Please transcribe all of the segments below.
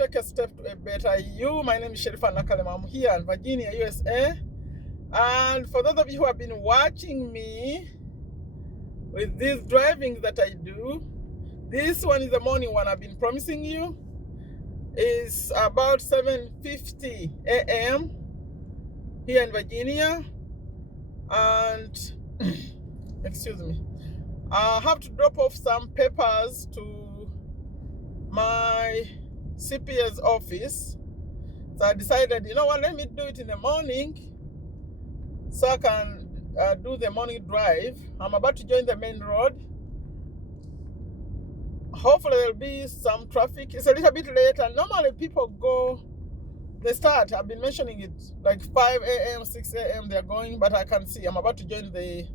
take a step to a better you. My name is Sherifa Nakalema. I'm here in Virginia, USA. And for those of you who have been watching me with these drivings that I do, this one is the morning one I've been promising you. It's about 7:50 a.m. here in Virginia. And, excuse me, I have to drop off some papers to my CPA's office. So I decided, you know what, let me do it in the morning so I can do the morning drive. I'm about to join the main road. Hopefully there'll be some traffic. It's a little bit later. Normally people go, they start, I've been mentioning it, like 5 a.m., 6 a.m. they're going, but I can see I'm about to join the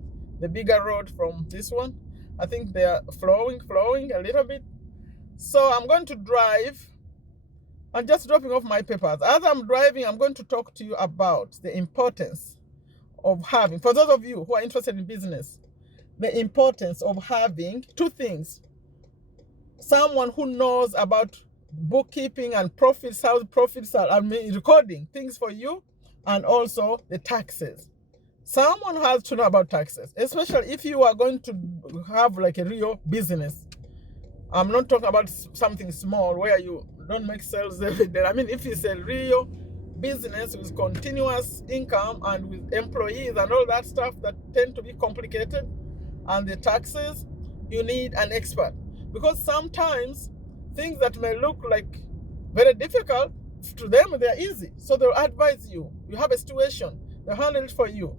bigger road from this one. I think they are flowing a little bit. So I'm going to drive. I'm just dropping off my papers. As I'm driving, I'm going to talk to you about the importance of having, for those of you who are interested in business, the importance of having two things. Someone who knows about bookkeeping and profits, how profits are, recording things for you, and also the taxes. Someone has to know about taxes, especially if you are going to have like a real business. I'm not talking about something small where you don't make sales every day. I mean, if it's a real business with continuous income and with employees and all that stuff that tend to be complicated, and the taxes, you need an expert. Because sometimes things that may look like very difficult, to them they're easy. So they'll advise you. You have a situation, they'll handle it for you.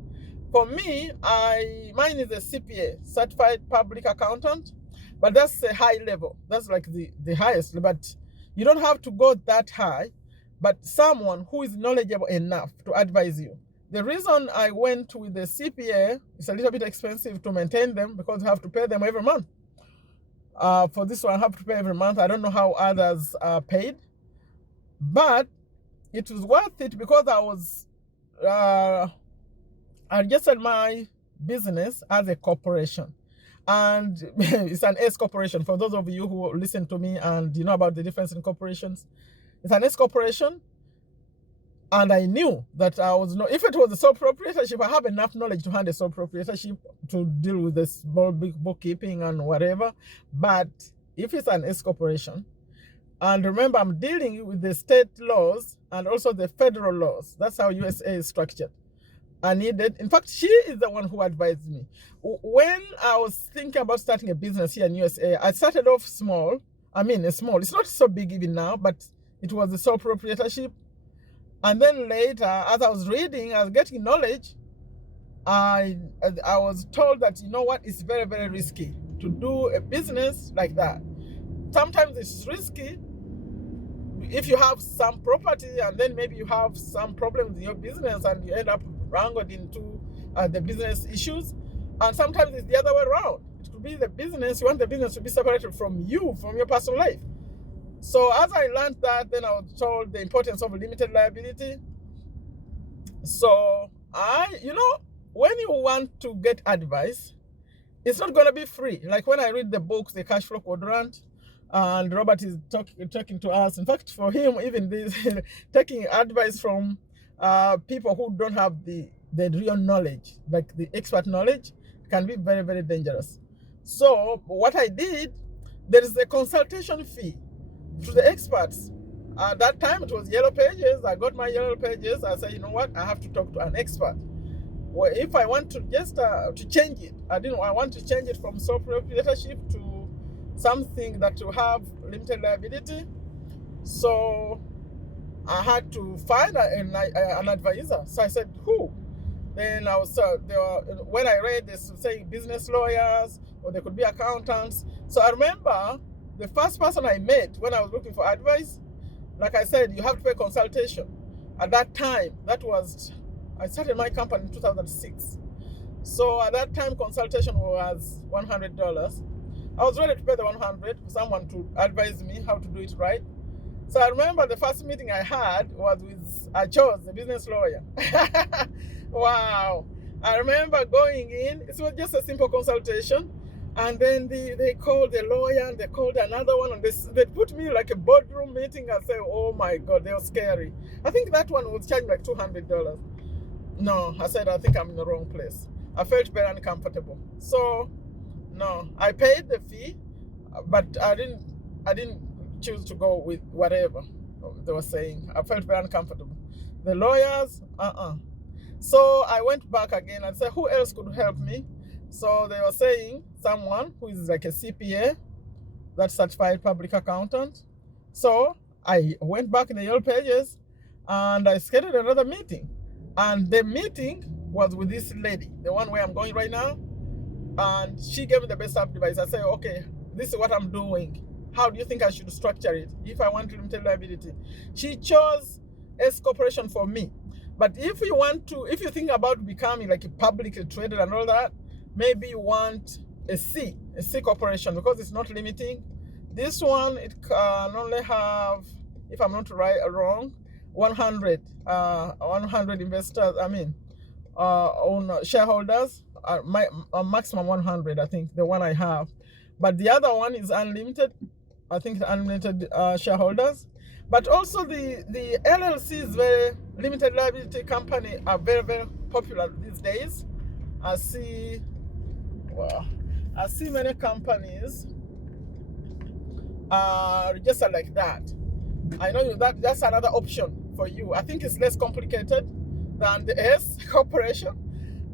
For me, mine is a CPA, Certified Public Accountant, but that's a high level. That's like the highest, but you don't have to go that high, but someone who is knowledgeable enough to advise you. The reason I went with the CPA, it's a little bit expensive to maintain them because you have to pay them every month. For this one, I have to pay every month. I don't know how others are paid, but it was worth it because I registered my business as a corporation, and it's an S corporation. For those of you who listen to me and you know about the difference in corporations, it's an S corporation. And I knew that if it was a sole proprietorship, I have enough knowledge to handle sole proprietorship to deal with the small big bookkeeping and whatever. But if it's an S corporation, and remember, I'm dealing with the state laws and also the federal laws. That's how USA is structured. I needed, in fact, she is the one who advised me. When I was thinking about starting a business here in USA, I started off small. I mean, small. It's not so big even now, but it was the sole proprietorship. And then later, as I was reading, I was getting knowledge. I was told that, you know what, it's very, very risky to do a business like that. Sometimes it's risky if you have some property and then maybe you have some problems in your business and you end up wrangled into the business issues. And sometimes it's the other way around. It could be the business, you want the business to be separated from you, from your personal life. So as I learned that, then I was told the importance of limited liability. So when you want to get advice, it's not going to be free. Like when I read the books, The Cash Flow Quadrant, and Robert is talking to us. In fact, for him, even this taking advice from people who don't have the real knowledge, like the expert knowledge, can be very, very dangerous. So what I did, there is a consultation fee to the experts. At that time, it was Yellow Pages. I got my Yellow Pages. I said, you know what? I have to talk to an expert. Well, if I want to just to change it, I want to change it from sole proprietorship to something that will have limited liability. So I had to find an advisor. So I said, who? Then when I read this saying business lawyers, or they could be accountants. So I remember the first person I met when I was looking for advice, like I said, you have to pay consultation. At that time, I started my company in 2006. So at that time, consultation was $100. I was ready to pay the $100 for someone to advise me how to do it right. So I remember the first meeting I had was I chose the business lawyer. Wow. I remember going in, it was just a simple consultation. And then they called the lawyer, and they called another one, and they put me like a boardroom meeting. I said, oh my God, they were scary. I think that one was charged like $200. No, I said, I think I'm in the wrong place. I felt very uncomfortable. So, no, I paid the fee, but I didn't choose to go with whatever they were saying. I felt very uncomfortable. The lawyers, So I went back again and said, who else could help me? So they were saying someone who is like a CPA, that certified public accountant. So I went back in the Yellow Pages and I scheduled another meeting. And the meeting was with this lady, the one where I'm going right now. And she gave me the best advice. I said, okay, this is what I'm doing. How do you think I should structure it if I want limited liability? She chose S corporation for me. But if you think about becoming like a publicly traded and all that, maybe you want a C corporation, because it's not limiting. This one, it can only have, if I'm not wrong, 100 investors, own shareholders, maximum 100, I think, the one I have. But the other one is unlimited, I think, unlimited shareholders. But also the LLCs, very limited liability company, are very, very popular these days. I see many companies registered like that. I know that's another option for you. I think it's less complicated than the S corporation.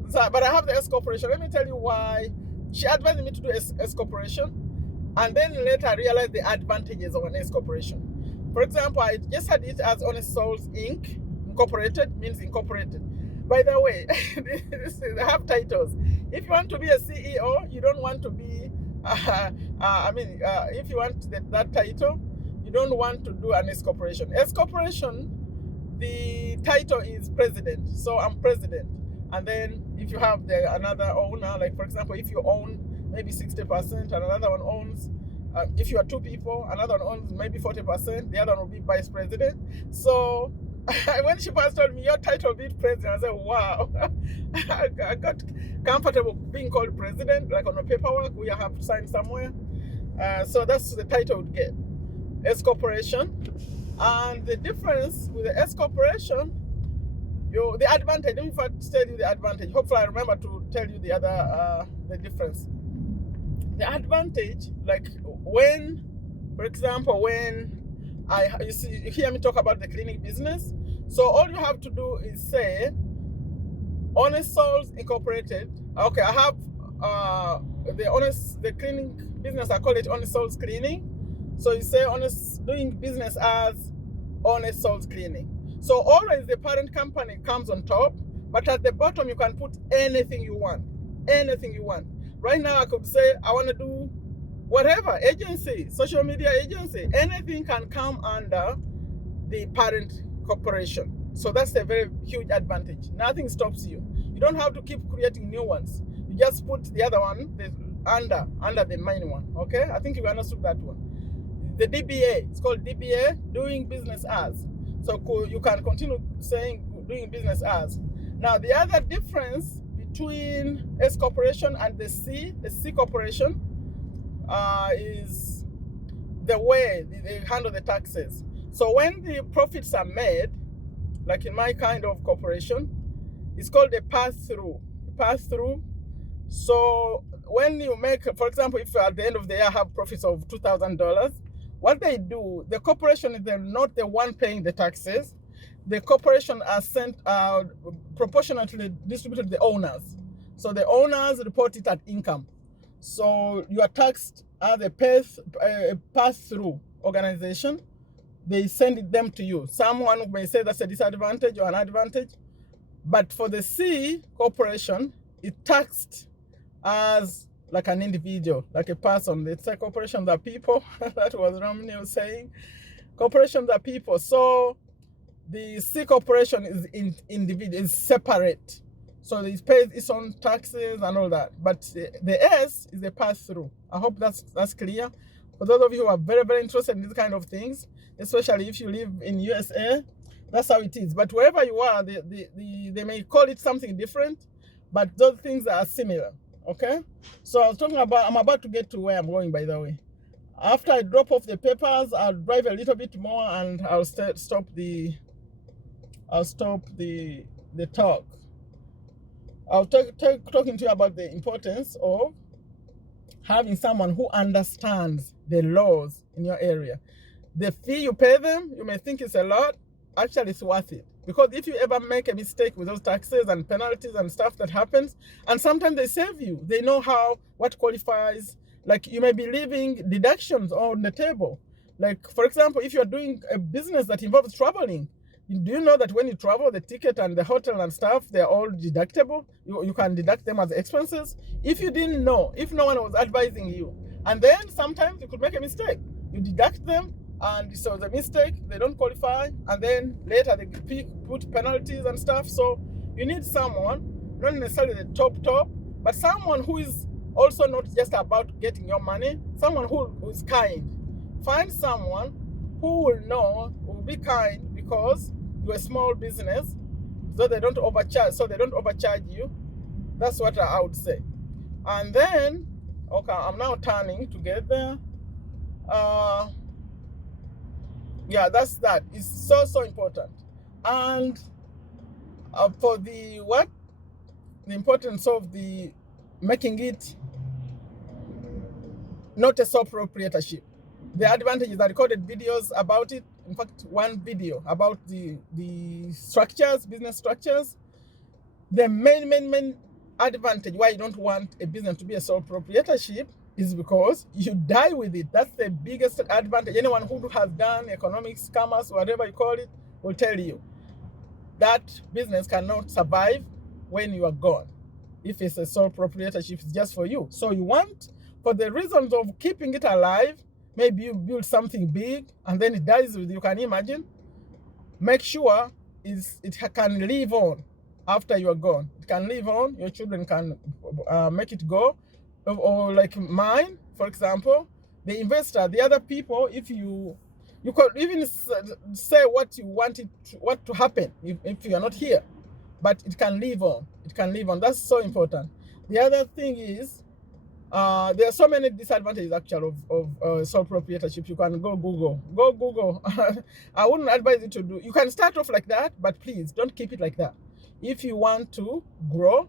So, but I have the S corporation. Let me tell you why. She advised me to do S corporation, and then later I realized the advantages of an S corporation. For example, I just had it as Honest Souls Inc. Incorporated means incorporated. By the way, I have titles. If you want to be a CEO, you don't want to be, if you want that title, you don't want to do an S corporation. S corporation, the title is president. So I'm president. And then if you have another owner, like for example, if you own maybe 60% and another one owns, if you are two people, another one owns maybe 40%, the other one will be vice president. So when she first told me your title will be president, I said, wow. I got comfortable being called president, like on the paperwork we have to sign somewhere. So that's the title I would get. S corporation. And the difference with the S corporation, the advantage, let me first tell you the advantage. Hopefully I remember to tell you the other, the difference. The advantage, like when, for example, when you hear me talk about the clinic business, so all you have to do is say, Honest Souls Incorporated. Okay, I have the clinic business, I call it Honest Souls Cleaning. So you say doing business as Honest Souls Cleaning. So always the parent company comes on top, but at the bottom you can put anything you want. Anything you want. Right now I could say I want to do whatever, agency, social media agency, anything can come under the parent corporation. So that's a very huge advantage. Nothing stops you. You don't have to keep creating new ones. You just put the other one under the main one. Okay? I think you understood that one. The DBA, it's called DBA, doing business as. So you can continue saying doing business as. Now the other difference between S corporation and the C corporation is the way they handle the taxes. So when the profits are made, like in my kind of corporation, it's called a pass-through. So when you make, for example, if at the end of the year have profits of $2,000, what they do, the corporation is not the one paying the taxes. The corporation are sent proportionately distributed to the owners. So the owners report it at income. So you are taxed as a pass-through organization. They send them to you. Someone may say that's a disadvantage or an advantage. But for the C corporation, it's taxed as like an individual, like a person. It's a corporation that people, that was Romney was saying. Corporations are people. So the C corporation is individual, is separate. So it pays its own taxes and all that. But the S is a pass-through. I hope that's clear. For those of you who are very, very interested in these kind of things, especially if you live in USA, that's how it is. But wherever you are, they may call it something different, but those things are similar. Okay, so I was talking about, I'm about to get to where I'm going, by the way. After I drop off the papers, I'll drive a little bit more and I'll stop the talk. I'll talking to you about the importance of having someone who understands the laws in your area. The fee you pay them, you may think it's a lot. Actually, it's worth it. Because if you ever make a mistake with those taxes and penalties and stuff that happens, and sometimes they save you. They know what qualifies. Like, you may be leaving deductions on the table. Like, for example, if you're doing a business that involves traveling, do you know that when you travel, the ticket and the hotel and stuff, they're all deductible? You can deduct them as expenses. If you didn't know, if no one was advising you, and then sometimes you could make a mistake. You deduct them, and so the mistake, they don't qualify, and then later they put penalties and stuff. So you need someone, not necessarily the top, but someone who is also not just about getting your money, someone who is kind. Find someone who will be kind, because you're a small business, so they don't overcharge you. That's what I would say. And then, okay, I'm now turning to get there. Yeah, that is so important. And for the importance of the making it not a sole proprietorship. The advantages, I recorded videos about it. In fact, one video about the structures, business structures. The main advantage why you don't want a business to be a sole proprietorship is because you die with it. That's the biggest advantage. Anyone who has done economics, commerce, whatever you call it, will tell you that business cannot survive when you are gone. If it's a sole proprietorship, it's just for you. So you want, for the reasons of keeping it alive, maybe you build something big and then it dies with you. Can you imagine? Make sure it can live on after you are gone. It can live on. Your children can make it go. Or like mine, for example, the investor, the other people, if you could even say what you want to happen if you are not here, but it can live on. It can live on. That's so important. The other thing is, there are so many disadvantages actually of sole proprietorship. You can go Google. I wouldn't advise you to do. You can start off like that, but please don't keep it like that. If you want to grow,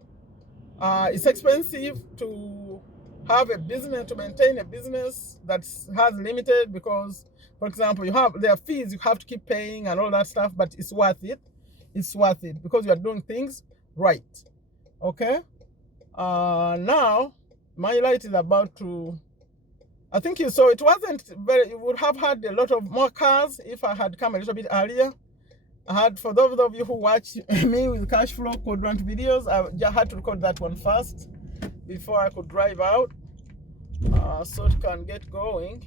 it's expensive to have a business, to maintain a business that has limited, because, for example, there are fees you have to keep paying and all that stuff, but it's worth it. It's worth it because you are doing things right. Okay. Now my light is about to, I think you saw it wasn't very, you would have had a lot of more cars if I had come a little bit earlier. For those of you who watch me with cash flow quadrant videos, I just had to record that one first before I could drive out, so it can get going.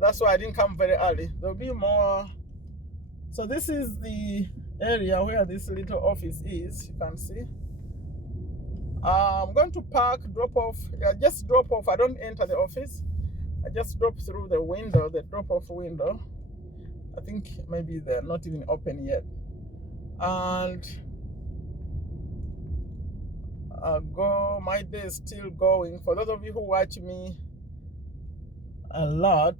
That's why I didn't come very early. There'll be more. So this is the area where this little office is. You can see. I'm going to park, drop off. Just drop off. I don't enter the office. I just drop through the window, the drop-off window. I think maybe they're not even open yet. And my day is still going. For those of you who watch me a lot,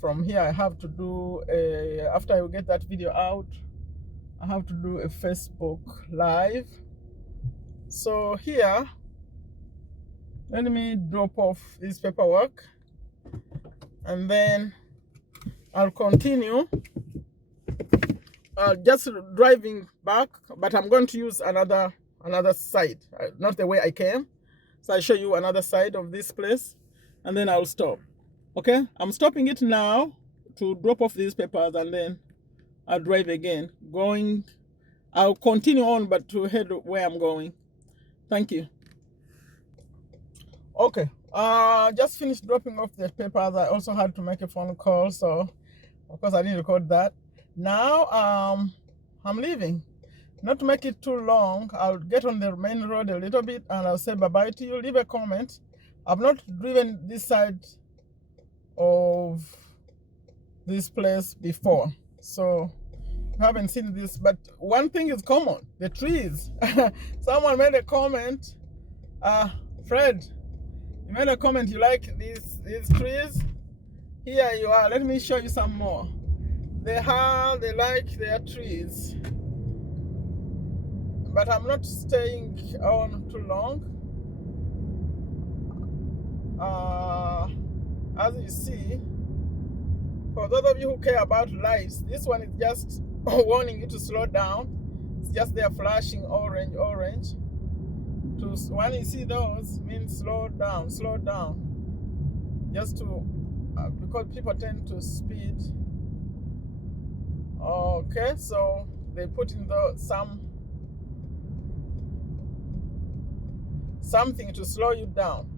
from here I have to do after I get that video out, I have to do a Facebook Live. So here, let me drop off this paperwork and then I'll continue just driving back, but I'm going to use another side, not the way I came. So I'll show you another side of this place and then I'll stop. Okay, I'm stopping it now to drop off these papers and then I'll drive again. I'll continue on, but to head where I'm going. Thank you. Okay, just finished dropping off the papers. I also had to make a phone call, so of course I didn't record that. Now I'm leaving. Not to make it too long, I'll get on the main road a little bit and I'll say bye-bye to you. Leave a comment. I've not driven this side of this place before, so you haven't seen this, but one thing is common: the trees. Someone made a comment Fred, you made a comment you like these trees. Here you are. Let me show you some more. They like their trees. But I'm not staying on too long. As you see, for those of you who care about lights, this one is just warning you to slow down. It's just they're flashing orange. When you see those, means slow down. Just to, because people tend to speed. Okay, so they put in something to slow you down.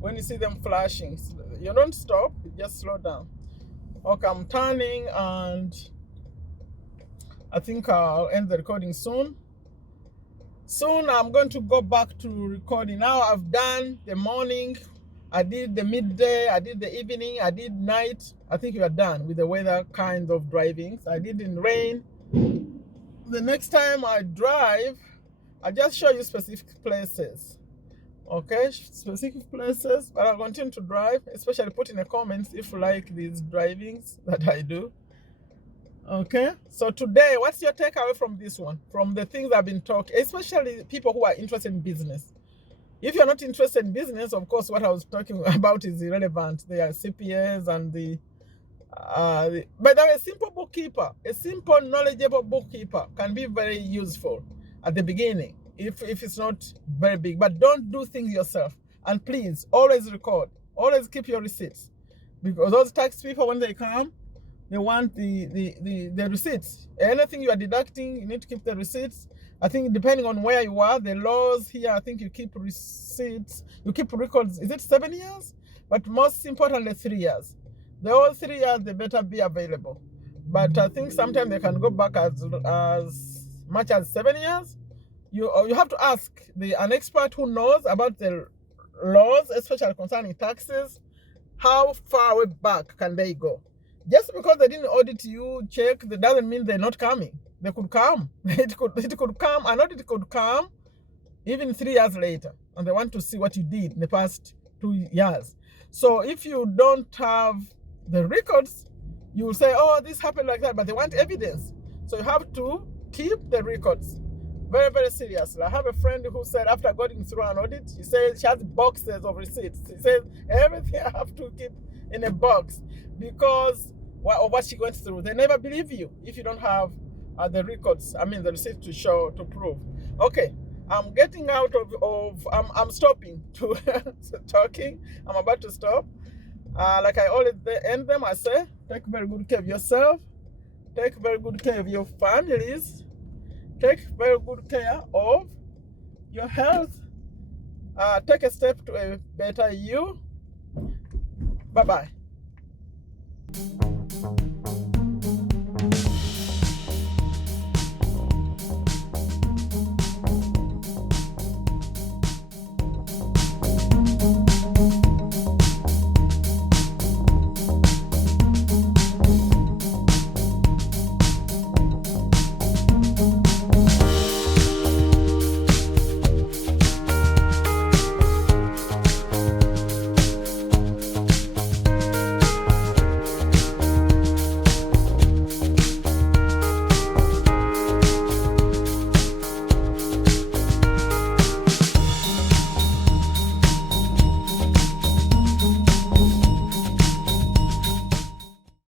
When you see them flashing, you don't stop, you just slow down. Okay, I'm turning, and I think I'll end the recording soon. Soon I'm going to go back to recording. Now I've done the morning, I did the midday, I did the evening, I did night. I think we are done with the weather kind of driving. I did in rain. The next time I drive, I'll just show you specific places. Okay, specific places, but I'll continue to drive, especially put in the comments if you like these drivings that I do. Okay, so today, what's your takeaway from this one? From the things I've been talking, especially people who are interested in business. If you're not interested in business, of course, what I was talking about is irrelevant. They are CPAs and but a simple bookkeeper, a simple knowledgeable bookkeeper can be very useful at the beginning if it's not very big. But don't do things yourself. And please, always record. Always keep your receipts. Because those tax people, when they come, they want the receipts. Anything you are deducting, you need to keep the receipts. I think depending on where you are, the laws here, I think you keep receipts. You keep records. Is it 7 years? But most importantly, 3 years. The whole 3 years, they better be available. But I think sometimes they can go back as much as 7 years. You have to ask an expert who knows about the laws, especially concerning taxes. How far away back can they go? Just because they didn't audit you, check, that doesn't mean they're not coming. They could come. It could come. An audit could come even 3 years later, and they want to see what you did in the past 2 years. So if you don't have the records, you will say, oh, this happened like that, but they want evidence. So you have to keep the records very, very seriously. I have a friend who said after going through an audit, he said she has boxes of receipts. He said everything I have to keep in a box because of what she went through. They never believe you if you don't have the records, the receipts to show, to prove. Okay, I'm getting out of I'm stopping to talking. I'm about to stop. Like I always end them, I say, take very good care of yourself. Take very good care of your families. Take very good care of your health. Take a step to a better you. Bye-bye.